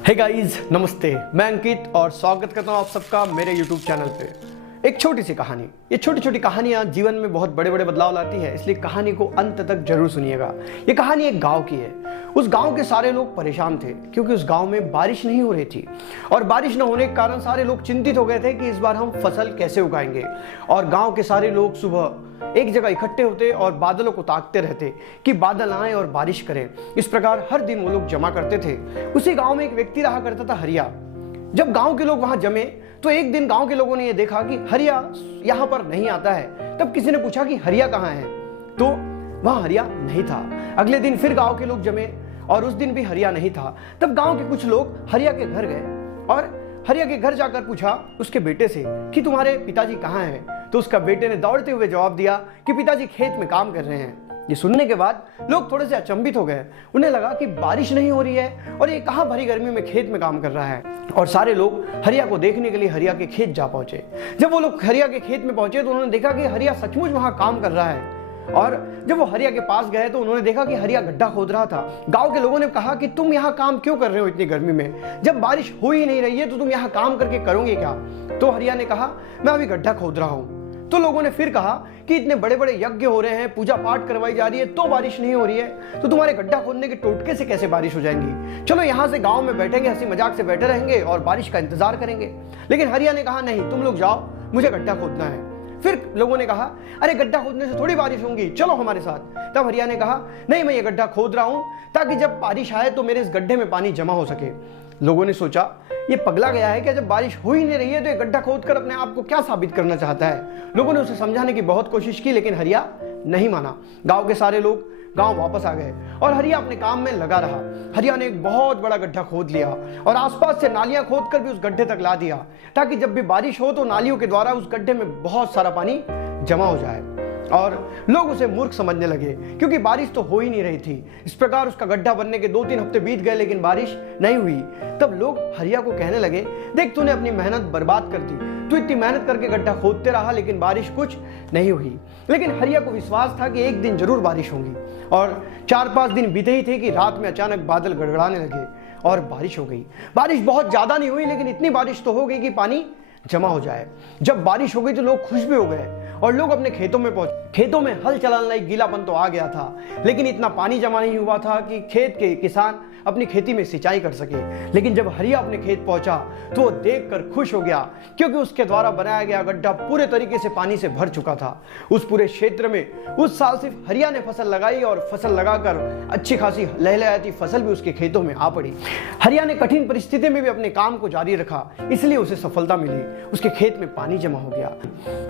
Hey guys, नमस्ते। मैं अंकित और स्वागत करता हूं आप सबका मेरे YouTube चैनल पे। एक छोटी सी कहानी। ये छोटी छोटी कहानियां जीवन में बहुत बड़े बड़े बदलाव लाती है, इसलिए कहानी को अंत तक जरूर सुनिएगा। ये कहानी एक गांव की है। उस गांव के सारे लोग परेशान थे क्योंकि उस गांव में बारिश नहीं हो रही थी और बारिश न होने के कारण सारे लोग चिंतित हो गए थे कि इस बार हम फसल कैसे उगाएंगे। और गांव के सारे लोग सुबह एक जगह इकट्ठे होते और बादलों को ताकते रहते कि बादल आए और बारिश करें। इस प्रकार हर दिन वो लोग जमा करते थे। उसी गांव में एक व्यक्ति रहा करता था, हरिया। जब गांव के लोग वहां जमे तो एक दिन गांव के लोगों ने यह देखा कि हरिया यहां पर नहीं आता है। तब किसी ने पूछा कि हरिया कहां है, तो वहां हरिया नहीं था। अगले दिन फिर गांव के लोग जमे और उस दिन भी हरिया नहीं था। तब गांव के कुछ लोग हरिया के घर गए और हरिया के घर जाकर पूछा उसके बेटे से कि तुम्हारे पिताजी कहाँ हैं। तो उसका बेटे ने दौड़ते हुए जवाब दिया कि पिताजी खेत में काम कर रहे हैं। ये सुनने के बाद लोग थोड़े से अचंभित हो गए। उन्हें लगा कि बारिश नहीं हो रही है और ये कहां भरी गर्मी में खेत में काम कर रहा है। और सारे लोग हरिया को देखने के लिए हरिया के खेत जा पहुंचे। जब वो लोग हरिया के खेत में पहुंचे तो उन्होंने देखा कि हरिया सचमुच वहां काम कर रहा है। और जब वो हरिया के पास गए तो उन्होंने देखा कि हरिया गड्ढा खोद रहा था। गांव के लोगों ने कहा कि तुम यहाँ काम क्यों कर रहे हो इतनी गर्मी में, जब बारिश हो ही नहीं रही है तो तुम यहाँ काम करके करोगे क्या। तो हरिया ने कहा मैं अभी गड्ढा खोद रहा हूँ। तो लोगों ने फिर कहा कि इतने बड़े बड़े यज्ञ हो रहे हैं, पूजा पाठ करवाई जा रही है, तो बारिश नहीं हो रही है, तो तुम्हारे गड्ढा खोदने के टोटके से कैसे बारिश हो जाएंगी। चलो यहाँ से गांव में बैठेंगे, हंसी मजाक से बैठे रहेंगे और बारिश का इंतजार करेंगे। लेकिन हरिया ने कहा नहीं, तुम लोग जाओ, मुझे गड्ढा खोदना है। फिर लोगों ने कहा अरे गड्ढा खोदने से थोड़ी बारिश होगी, चलो हमारे साथ। तब हरिया ने कहा नहीं, मैं ये गड्ढा खोद रहा हूं ताकि जब बारिश आए तो मेरे इस गड्ढे में पानी जमा हो सके। लोगों ने सोचा ये पगला गया है कि जब बारिश हो ही नहीं रही है तो ये गड्ढा खोदकर अपने आप को क्या साबित करना चाहता है। लोगों ने उसे समझाने की बहुत कोशिश की लेकिन हरिया नहीं माना। गांव के सारे लोग गांव वापस आ गए और हरिया अपने काम में लगा रहा। हरिया ने एक बहुत बड़ा गड्ढा खोद लिया और आसपास से नालियां खोदकर भी उस गड्ढे तक ला दिया ताकि जब भी बारिश हो तो नालियों के द्वारा उस गड्ढे में बहुत सारा पानी जमा हो जाए। और लोग उसे मूर्ख समझने लगे क्योंकि बारिश तो हो ही नहीं रही थी। इस प्रकार उसका गड्ढा बनने के 2-3 हफ्ते बीत गए लेकिन बारिश नहीं हुई। तब लोग हरिया को कहने लगे देख, तूने अपनी मेहनत बर्बाद कर दी, तू इतनी मेहनत करके गड्ढा खोदते रहा लेकिन बारिश कुछ नहीं हुई। लेकिन हरिया को विश्वास था कि एक दिन जरूर बारिश होगी। और 4-5 दिन बीते ही थे कि रात में अचानक बादल गड़गड़ाने लगे और बारिश हो गई। बारिश बहुत ज्यादा नहीं हुई लेकिन इतनी बारिश तो हो गई कि पानी जमा हो जाए। जब बारिश हो गई तो लोग खुश भी हो गए और लोग अपने खेतों में पहुंचे। खेतों में हल चलाने लायक गीलापन तो आ गया था लेकिन इतना पानी जमा नहीं हुआ था कि खेत के किसान अपनी खेती में सिंचाई कर सके। लेकिन जब हरिया अपने खेत पहुंचा तो वो देखकर खुश हो गया क्योंकि उसके द्वारा बनाया गया गड्ढा पूरे तरीके से पानी से भर चुका था। उस पूरे क्षेत्र में उस साल सिर्फ हरिया ने फसल लगाई और फसल लगाकर अच्छी खासी लहलहाती फसल भी उसके खेतों में आ पड़ी। हरिया ने कठिन परिस्थिति में भी अपने काम को जारी रखा, इसलिए उसे सफलता मिली। उसके खेत में पानी जमा हो गया।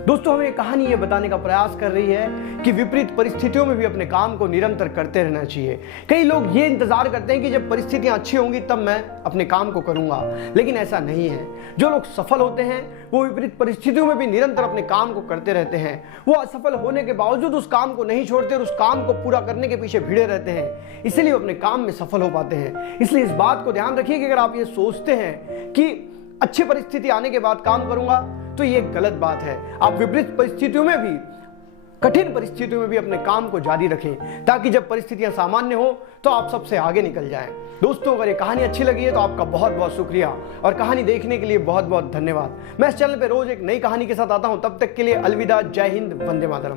दोस्तों, हमें कहानी ये बताने का प्रयास कर रही है कि विपरीत परिस्थितियों में भी अपने काम को निरंतर करते रहना चाहिए। कई लोग ये इंतजार करते हैं कि जब परिस्थितियां अच्छी होंगी तब मैं अपने काम को करूंगा, लेकिन ऐसा नहीं है। जो लोग सफल होते हैं वो विपरीत परिस्थितियों में भी निरंतर अपने काम को करते रहते हैं। वो असफल होने के बावजूद उस काम को नहीं छोड़ते और उस काम को पूरा करने के पीछे भिड़े रहते हैं, इसलिए अपने काम में सफल हो पाते हैं। इसलिए इस बात को ध्यान रखिए कि अगर आप ये सोचते हैं कि अच्छी परिस्थिति आने के बाद काम करूंगा तो ये गलत बात है। आप विपरीत परिस्थितियों में भी, कठिन परिस्थितियों में भी अपने काम को जारी रखें ताकि जब परिस्थितियां सामान्य हो तो आप सबसे आगे निकल जाएं। दोस्तों, अगर ये कहानी अच्छी लगी है तो आपका बहुत बहुत शुक्रिया और कहानी देखने के लिए बहुत बहुत धन्यवाद। मैं इस चैनल पे रोज एक नई कहानी के साथ आता हूं। तब तक के लिए अलविदा, जय हिंद, वंदे मातरम।